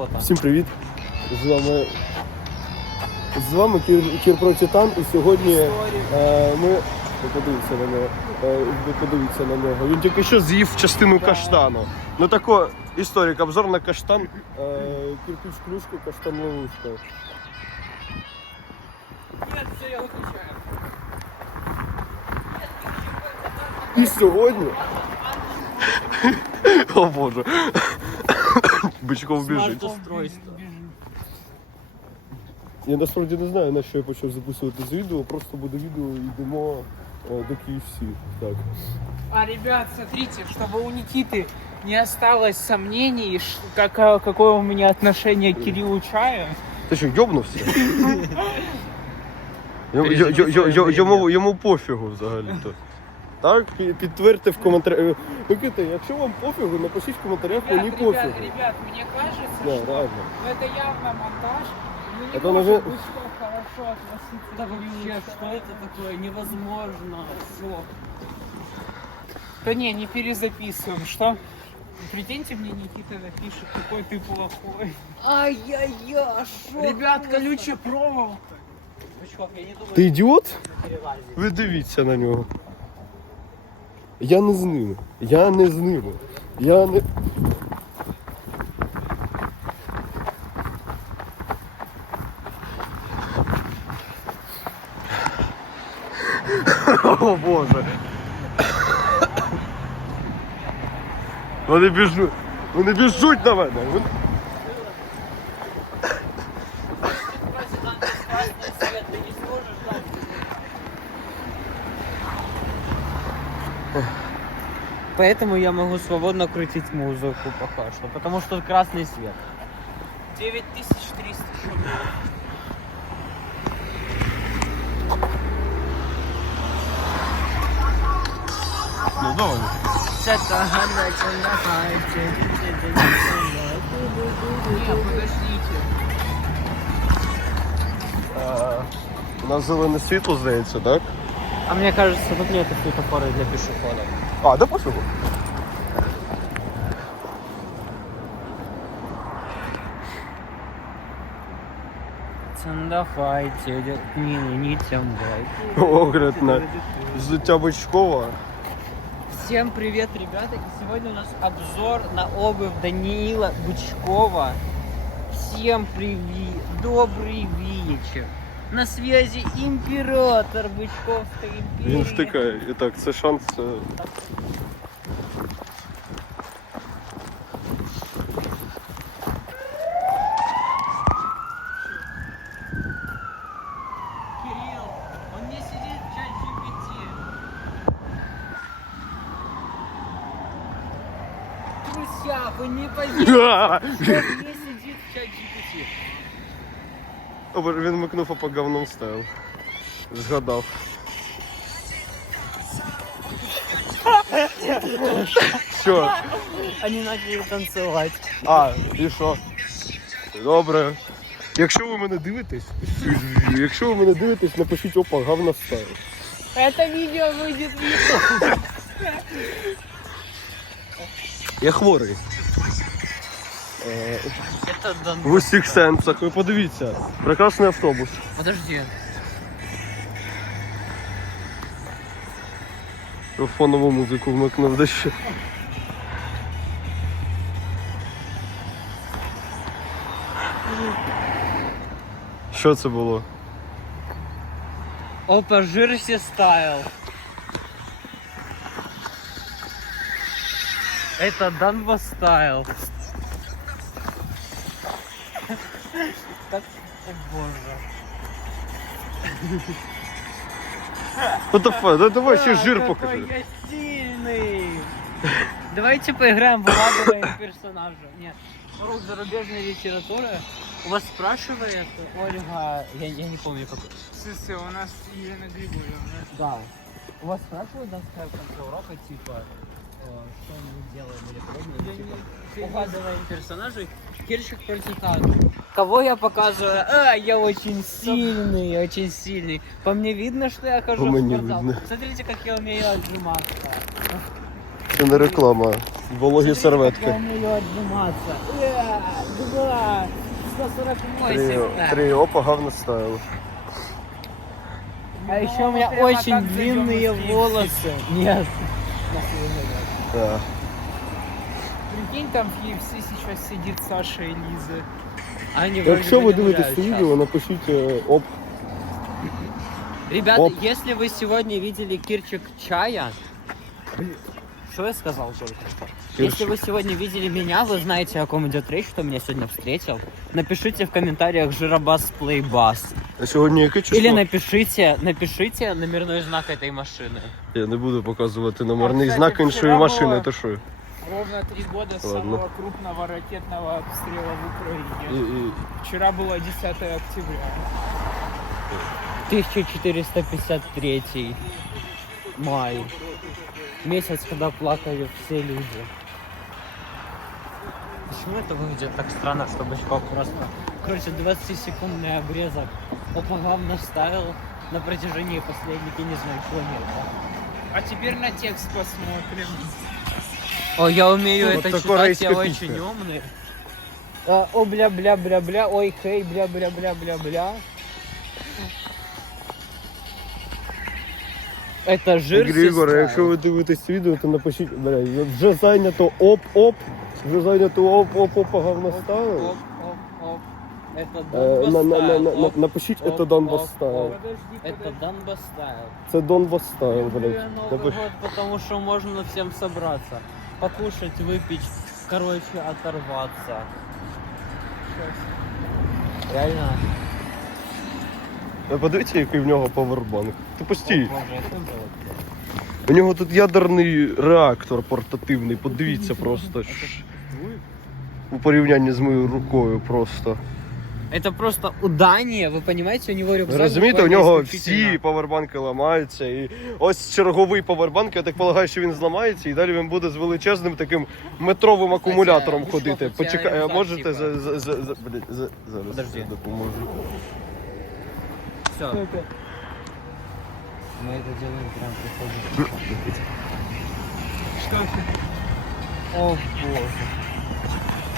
фото. Всім привіт! З вами з вами Кір, Кірпро Титан і сьогодні е, ми подивіться на нього. Е, ви подивіться на нього. Він тільки що з'їв частину каштану. Ну тако історик, обзор на каштан. Е, кирпич кружку, каштан ловушка. І сьогодні. О боже. Бичков біжить. устройство. Я насправді не знаю, на що я почав записувати з відео, просто буде відео і йдемо е, до KFC. Так. А, ребят, смотрите, чтобы у Никиты не осталось сомнений, ш- как, а, какое у меня отношение к Кириллу Чаю. Ти що, йобнувся? Йому- йо- йо- йо- йо- Йому йому пофігу взагалі-то. Так, пі- підтвердьте в коментарях. Е, Микита, якщо вам пофігу, напишіть в коментарях, мені Ребят, ребят, пофігу. ребят, мне кажется, Да, что реально. ну, это явно монтаж. Мы не Это можем уже- Бычков хорошо относиться. Да вообще, что это такое? Невозможно. Все. Да не, не перезаписываем, что? Прикиньте, мне Никита напишет, какой ты плохой. Ай-яй-яй, шо? Ребят, колючая проволока. Бычков, я не думаю, Ти ідіот? что перелазить. Ви дивіться на нього. Я не з ними. Я не з ними. Я не. О Боже. Вони біжуть. Вони біжуть на мене. Вони- Красный свет ты не сможешь дать? Поэтому я могу свободно крутить музыку пока что, потому что красный свет. 9300 рублей. Ну давай. У нас зелене світло, здається, так? А мне кажется, тут нет светофора для пешеходов. А, да пофігу. Давайте, не, не тямбай. Огрядне. Взуття Бичкова. Всем привет, ребята! И сегодня у нас обзор на обувь Даниила Бычкова. Всем привет! Добрый вечер! На связи император Бычковской империи. Він втикає. І так, це шанс. е, Кирилл, он не сидит в чат GPT. Друзья, вы не поверите, Да! он не сидит в чат GPT. Він микнув, а по говном ставив. Згадав. Що? Они начали танцевать. А, і що? Добре. Якщо ви мене дивитесь, якщо ви мене дивитесь, напишіть опа, говно ставив. Это видео выйдет в YouTube. Я хворий. В усіх сенсах. Ви подивіться. Прекрасний автобус. Подожди. Фонову музику вмикнув дещо. Що це було? Опа, жирси стайл. Это Данба стайл. Так, о боже. What the fuck? Да давай ще Да, жир какой покажи. я сильный. Давайте поиграем в угадываем персонажа. Нет, урок зарубежной литературы. У вас спрашивает Ольга, я, я не помню как. Слушай, у нас Елена Григорьевна. Да. У вас спрашивают на в конце урока, типа, э, что мы делаем или подобное, типа, угадываем персонажей. Кирчик прочитал. Кого я показываю? А, я очень сильный, очень сильный. По мне видно, что я хожу По в мне спортзал. видно. Смотрите, как я умею отжиматься. Це не реклама. Вологі Смотрите, как я серветки. умею отжиматься. Э, Два, 148. Три, три опа, говно ставил. А еще у меня прямо очень длинные волосы. Нет. Да Прикинь, там в UFC сейчас сидит Саша и Лиза. Они вроде Якщо бы ви не дивитесь гуляют це сейчас. відео, напишіть е, оп. Ребята, Оп. если вы сегодня видели кирчик чая... Что я сказал только что? Если вы сегодня видели меня, вы знаете, о ком идет речь, кто меня сегодня встретил. Напишите в комментариях Жиробас Плейбас. А сьогодні яке число? Или напишите, напишите номерной знак этой машины. Я не буду показувати номерний кстати, знак іншої вчора машини, було- це що? Ровно три года с Ладно. самого крупного ракетного обстрела в Украине. і... Вчера было 10 октября. 1453 май. Месяц, когда плакали все люди. Почему это выглядит так странно, чтобы чувак просто... Короче, 20-секундный обрезок. Опа, говно ставил на протяжении последних, я не знаю, километров. А теперь на текст посмотрим. О, я умею Вот это такой читать, я рейскопист. очень умный. А, о, бля-бля-бля-бля, ой, хей, бля-бля-бля-бля-бля. Это жир Григор, сестра. якщо ви дивитесь це відео, то напишіть, бля, вже зайнято оп-оп, вже зайнято оп-оп-оп, говно Оп, ставив. оп, оп, оп. Это Е, на- на- на- на- Донбас на- Оп, Напишіть, оп, це Донбас оп, стайл. оп. Подожди, Это подожди. Донбас стайл. Це Донбас стайл, Люблю блядь. я Новый Напиш- год, потому что можно всем собраться. Покушать, выпить, короче, оторваться. Реально. Ви Подивіться, який в нього павербанк. Ти постій. О, Боже, это было. У нього тут ядерний реактор портативний, подивіться просто. Ш- У порівнянні з моєю рукою просто. Это просто удание, вы понимаете, у него Ви рюкзак. розумієте, у буквально нього исключительно. всі павербанки ламаються. І ось черговий павербанк, я так полагаю, що він зламається, і далі він буде з величезним таким метровим акумулятором ну що, ходити. у тебе Почекай, а рюкзак, можете типа? за, за, за, за, блядь, за, зараз Подожди. я допоможу. Все. Мы это делаем прям приходим. Что это? О боже.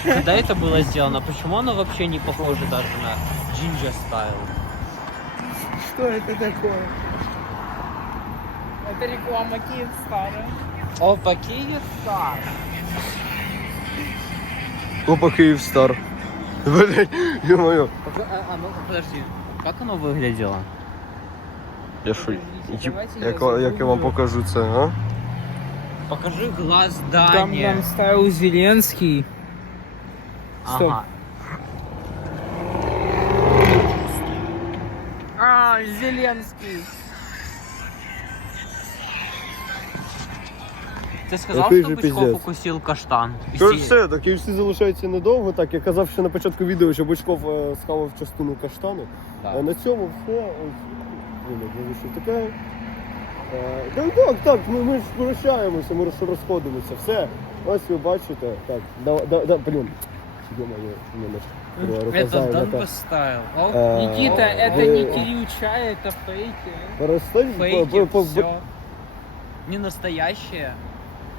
Когда это было сделано? Почему оно вообще не похоже даже на Джинджа стайл? Что это такое? Это реклама Киевстара. Опа, Киевстар. Опа, Київстар. Блядь, ё-моё. А, а ну подожди, как оно выглядело? Я давайте я ва- як я вам покажу це, а? Покажи глаз Там Дани. нам ставил Зеленский. Стоп. Ага. А, Зеленский. Ты сказал, Який что же Бычков пиздец. укусил каштан? Тож си- все, так KFC залишається недовго. Так, я казав ще на початку відео, що Бочков е, схавав частину каштану. Да. А на цьому все. Ось, блін, я що таке. Е, Так, так, так, ми, ми ж прощаємося, ми роз- розходимося. Все. Ось ви бачите. Так, да, да, да, блін. Друга рука Это зайнята. Донбас стайл. Оп. Е, Никита, О, это э, не Кирилл Чай, это фейки. По- Фейки, все. Не настоящее.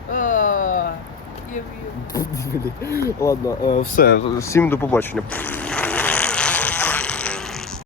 А. Ладно, все, всім до побачення.